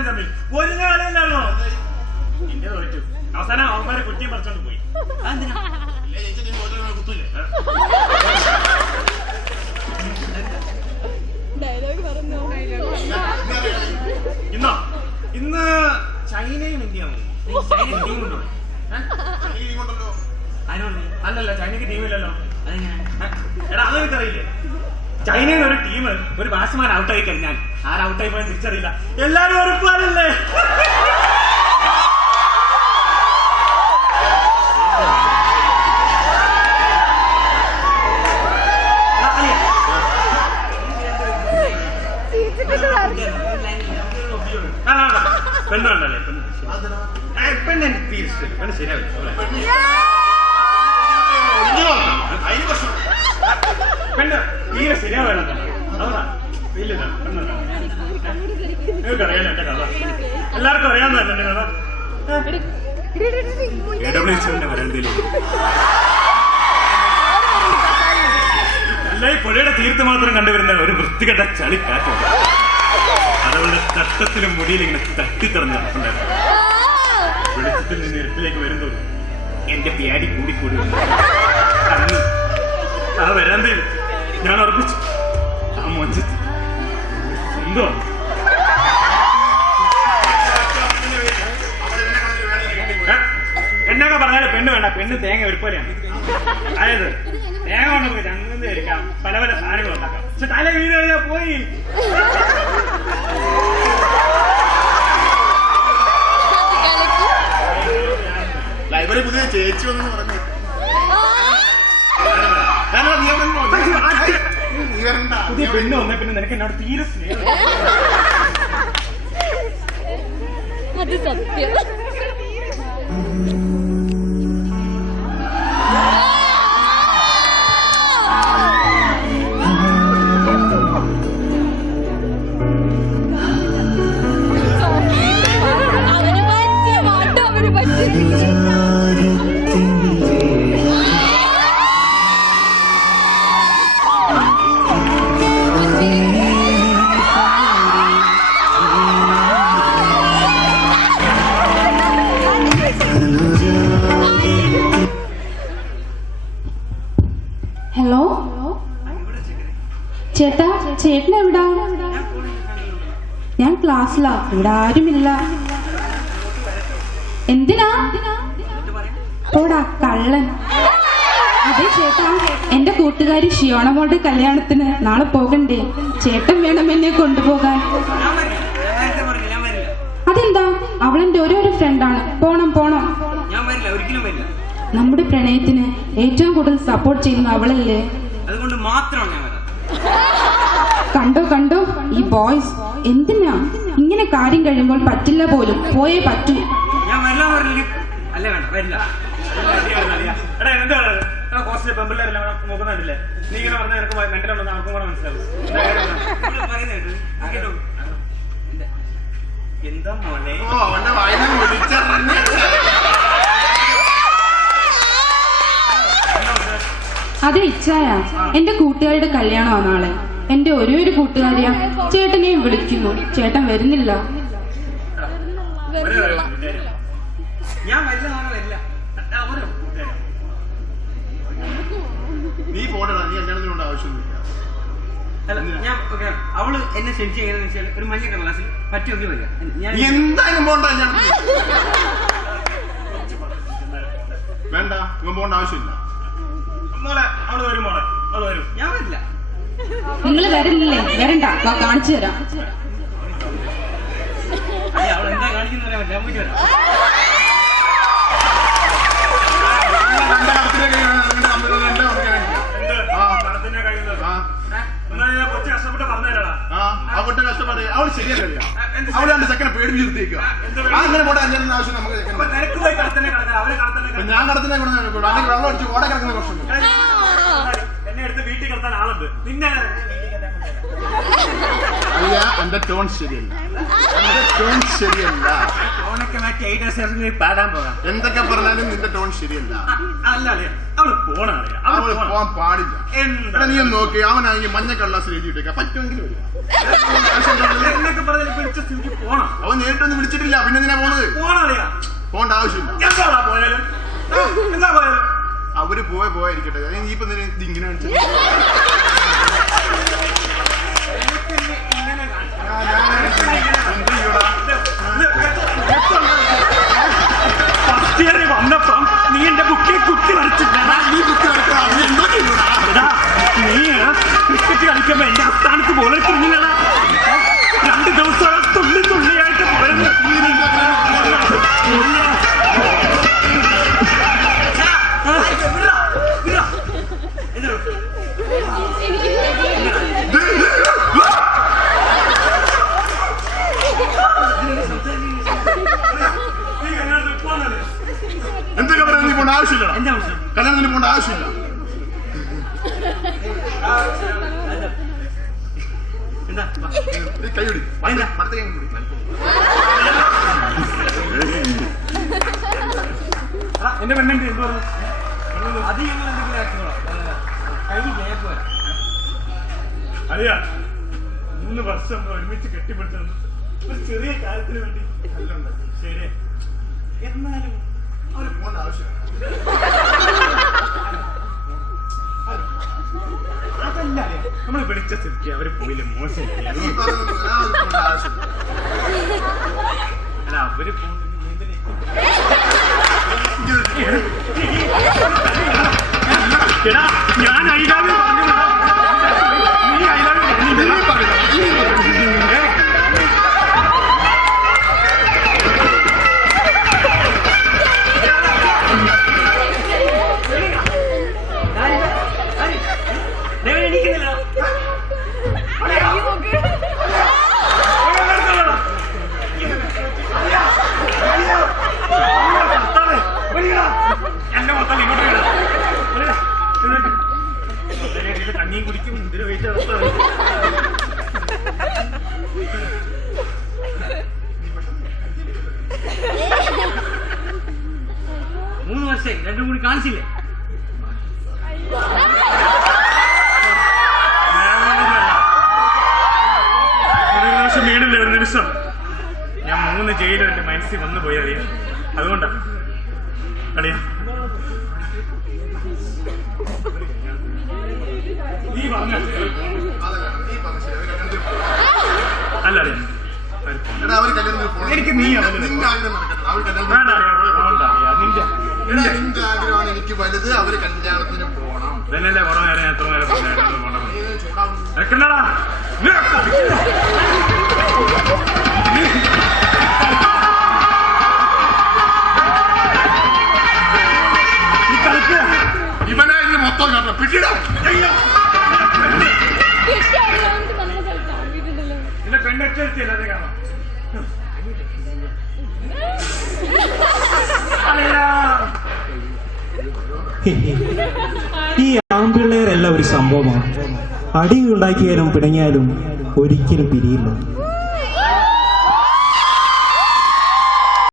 അവന്മാരും തമ്മിൽ ഒരു കളിയല്ലാണോ എന്റെ തോറ്റു. അവസാനം അവന്മാരെ കുറ്റിയും പറിച്ചോണ്ട് പോയി. കുത്തൂല്ലേ ഇന്നോ? ഇന്ന് ചൈനയും ഇന്ത്യയും ടീമുണ്ടോ? അല്ലല്ല, ചൈനക്ക് ടീമില്ലല്ലോ. എടാ അതെനിക്കറിയില്ലേ? ചൈനയിൽ ഒരു ടീം ഒരു ബാറ്റ്സ്മാൻ ഔട്ടായി കഴിഞ്ഞാൽ ആരൗട്ടായി പോയാൽ തിരിച്ചറിയില്ല. എല്ലാരും ഉറപ്പാണല്ലേ? പെണ്ണുണ്ടല്ലേ? പെണ്ണ് എനിക്ക് തീർച്ചയായും പെണ്ണ് ശരിയാവില്ല. പെണ്ണ് തീരെ ശരിയാവില്ല. അതാ ഇല്ല പെണ്ണല്ല. നിങ്ങൾക്ക് അറിയാലോ എന്റെ കഥ. എല്ലാവർക്കും അറിയാവുന്നതല്ല എന്റെ കഥ. എല്ലാ ഈ പുഴയുടെ തീർത്ത് മാത്രം കണ്ടുവരുന്ന ഒരു വൃത്തികെട്ട ചളിക്കാറ്റുണ്ട്. അതവളുടെ തട്ടത്തിലും മുടിയിൽ ഇങ്ങനെ തട്ടിത്തറന്ന് നടപ്പുണ്ടായിരുന്നു. വെളിച്ചത്തിൽ നിന്ന് ഇരുട്ടിലേക്ക് വരുമ്പോൾ എന്റെ പ്യാരി കൂടിക്കൂടി അന്ന് ആ വരാന്തയിൽ ഞാൻ ഉറപ്പിച്ചു ആ മൊഞ്ചത്ത് സ്വന്തം. എന്നൊക്കെ പറഞ്ഞാലും പെണ്ണ് വേണ്ട. പെണ്ണ് തേങ്ങ ഒരുപോലെയാണ്. അതായത് തേങ്ങ കൊണ്ട് നമുക്ക് ചങ്ങന്ന് എടുക്കാം, പല പല സാധനങ്ങൾ ഉണ്ടാക്കാം. പക്ഷെ തല വീട് കഴിഞ്ഞാൽ പോയി. ലൈബ്രറി പുതിയ ചേച്ചി വന്നു പറഞ്ഞു. പുതിയ പെണ്ണ് വന്ന പിന്നെ നിനക്ക് എന്നോട് തീരെ സ്നേഹം. അത് സത്യം. അവന് പറ്റിയ പാട്ട് അവന് പറ്റിയ. ഹലോ ചേട്ടാ, ചേട്ടൻ എവിടാ? ഞാൻ ക്ലാസ്സിലാ, ഇവിടെ ആരുമില്ല. എന്തിനാ? പോടാ കള്ളൻ. അതെ ചേട്ടാ, എന്റെ കൂട്ടുകാരി ഷിയോണമോളുടെ കല്യാണത്തിന് നാളെ പോകണ്ടേ? ചേട്ടൻ വേണം എന്നെ കൊണ്ടുപോകാൻ. അതെന്താ? അവളെന്റെ ഓരോരോ ഫ്രണ്ടാണ്. പോണം പോണം. നമ്മുടെ പ്രണയത്തിന് ഏറ്റവും കൂടുതൽ സപ്പോർട്ട് ചെയ്യുന്ന അവളല്ലേ? അതുകൊണ്ട് മാത്രമാണ് ഞാൻ വരാം. കണ്ടോ കണ്ടോ ഈ ബോയ്സ് എന്തിനാ ഇങ്ങനെ കാര്യം കഴിയുമ്പോൾ പറ്റില്ല പോലും. പോയേ പറ്റൂ. ഞാൻ വരില്ല പറഞ്ഞില്ല. അല്ല വേണ്ട വരില്ല. എടാ എന്താ കോസ്റ്റ് പെമ്പിള്ളേരെല്ലാം നോക്കുന്നുണ്ടല്ലേ? നീ ഇങ്ങനെ പറഞ്ഞാൽ എനിക്ക് മെന്റലുണ്ടെന്ന് ആർക്കും കൂടെ മനസ്സിലാവും. എന്താ മോനെ? അതെ ഇച്ഛായ, എന്റെ കൂട്ടുകാരുടെ കല്യാണമാണ് നാളെ. എന്റെ ഒരേ ഒരു കൂട്ടുകാരിയാ. ചേട്ടനെയും വിളിക്കുന്നു, ചേട്ടൻ വരുന്നില്ല. ഞാൻ വരില്ല. നീ പോടടാ, നീ കല്യാണത്തിനോട് ആവശ്യമൊന്നുമില്ല. ഞാൻ അവള് എന്നെ ക്ഷണിച്ച് എങ്ങനെയാന്ന് വെച്ചാൽ ഒരു മഞ്ഞ ക്ലാസ്സിൽ പറ്റുമെങ്കിൽ വരിക. ഞാൻ എന്തായാലും പോണ്ട. വേണ്ട, ഇവൻ പോകേണ്ട ആവശ്യമില്ല. മോളെ അവള് വരും. മോളെ അവള് വരും. ഞാൻ വരില്ല. നിങ്ങൾ വരുന്നില്ലേ? വരണ്ട, കാണിച്ചു തരാം. അവൾ എന്താ കാണിക്കുന്ന പറയാൻ പറ്റില്ല. ഞാൻ പോയിട്ട് വരാം. അവള് ശരിയല്ല. അവള് രണ്ട് സെക്കൻഡ് പേടി നിർത്തിയേക്കുക. അങ്ങനെ പോട്ടെ. അഞ്ചാം ആവശ്യം നമുക്ക് ഞാൻ കടത്തിനെ അല്ലെങ്കിൽ വെള്ളം അടിച്ച് ഓടെ കിടക്കുന്ന പ്രശ്നം. എന്നെ എടുത്ത് വീട്ടിൽ കിടത്താൻ ആളുണ്ട്. നിന്നെ അല്ല, എന്റെ ടോൺ ശരിയല്ല. തിയേറ്റേഴ്സിൽ പാടാൻ പോകാം. എന്തൊക്കെ പറഞ്ഞാലും നിന്റെ ടോൺ ശരിയല്ല. അല്ല അളിയാ, അവള് പോണ അളിയാ, അവള് പോവാൻ പാടില്ല. എന്താ നീ ഒന്ന് നോക്കി, അവനാണെങ്കിൽ മഞ്ഞ കള്ളാസ് എഴുതിയിട്ടേക്കാം, പറ്റുമെങ്കിൽ വരിക. എന്നൊക്കെ പറഞ്ഞാൽ പിടിച്ച സ്ഥിതിക്ക് പോണം. അവൻ നേരിട്ടൊന്നും വിളിച്ചിട്ടില്ല, പിന്നെ എന്തിനാ പോകുന്നത്? പോണളിയാ, പോകേണ്ട ആവശ്യമില്ല. എന്താ പോയാലും എന്താ പോയാലും അവര് പോയിരിക്കട്ടെ. നീ ഇപ്പൊ ഇങ്ങനെ കാണിച്ചു ഫസ്റ്റ് ഇയറിൽ വന്നപ്പം നീ എന്റെ ബുക്കിൽ കുത്തി വരച്ചില്ല. നീ ക്രിക്കറ്റ് കളിക്കുമ്പോ എന്റെ അസ്ഥാനത്ത് പോലെ കുഞ്ഞുങ്ങള 2 ദിവസം തുള്ളിയായിട്ട് പോയത്. എന്തൊക്കെ പറയാൻ നീ പോകേണ്ട ആവശ്യമില്ല. എന്താ പ്രശ്നം? കല്യാണത്തിന് പോകേണ്ട ആവശ്യമില്ല. എന്താ കൈയൊടി എന്താ? മരത്തെ കൈ കൂടി എന്റെ പെണ്ണെന്ത് എന്ത് പറഞ്ഞു? അത് ഞങ്ങൾ എന്തെങ്കിലും ആക്കിക്കോളാം. കൈ ഗ്യാപ്പ് വരാം. അറിയാ 3 വർഷം നമ്മൾ ഒരുമിച്ച് കെട്ടിപ്പിടിച്ചത് ഒരു ചെറിയ കാര്യത്തിന് വേണ്ടി. ശരി, എന്നാലും അവര് പോകേണ്ട ആവശ്യമില്ല. അതല്ല നമ്മൾ വിളിച്ച സ്ഥിതിക്ക് അവര് പോയില്ല, മോശം. നീ പറയുന്നത് അവര് പോകേണ്ട ആവശ്യമില്ല. അല്ല അവര് എടാ ഞാൻ ഐലാവ് പറഞ്ഞു, നീ ഐലാവ് എണീക്കുന്നില്ല. എന്റെ മൊത്തം ഇങ്ങോട്ട് കഞ്ഞിയും കുടിക്കും. ഇതിന് വെയിറ്റ് അവസ്ഥ 3 വർഷം 2 കൂടി കാണിച്ചില്ലേ? ഒരു പ്രാവശ്യം വീടില്ല, ഒരു നിമിഷം ഞാൻ 3 ജയിലും എന്റെ മനസ്സിൽ വന്നു പോയി അറിയാം. അതുകൊണ്ടാ അറിയാ നീ പറഞ്ഞ അല്ല അറിയാം. എടാ, അവര് കല്യാണത്തിന് പോകണം. എനിക്ക് നീ നിന്റെ ആഗ്രഹം നടക്കട്ടെ. അവര് കല്യാണത്തിന് വേണ്ട അറിയാം, നിന്റെ എടാ, നിന്റെ ആഗ്രഹമാണ് എനിക്ക് വലുത്. അവര് കല്യാണത്തിന് പോകണം. ഇതന്നെയല്ലേ കുറേ നേരം ഞാൻ എത്ര നേരം പോകണം. നീ ചൂടാവും. നിനക്കെന്നടാ ഇവനാ ഇതിന് മൊത്തം കേട്ടോ. പിടിയിടാ. കിട്ടിയാറിയാണ്ട് നല്ല സ്ഥലത്ത് ആക്കിയിട്ടുണ്ടല്ലോ. നിന്നെ പെണ്ണെടുത്തില്ല, അതെ കാണാം. ഈ ആൺപിള്ളേരല്ല ഒരു സംഭവമാണ്. അടി ഉണ്ടാക്കിയാലും പിണങ്ങിയാലും ഒരിക്കലും പിരിയില്ല.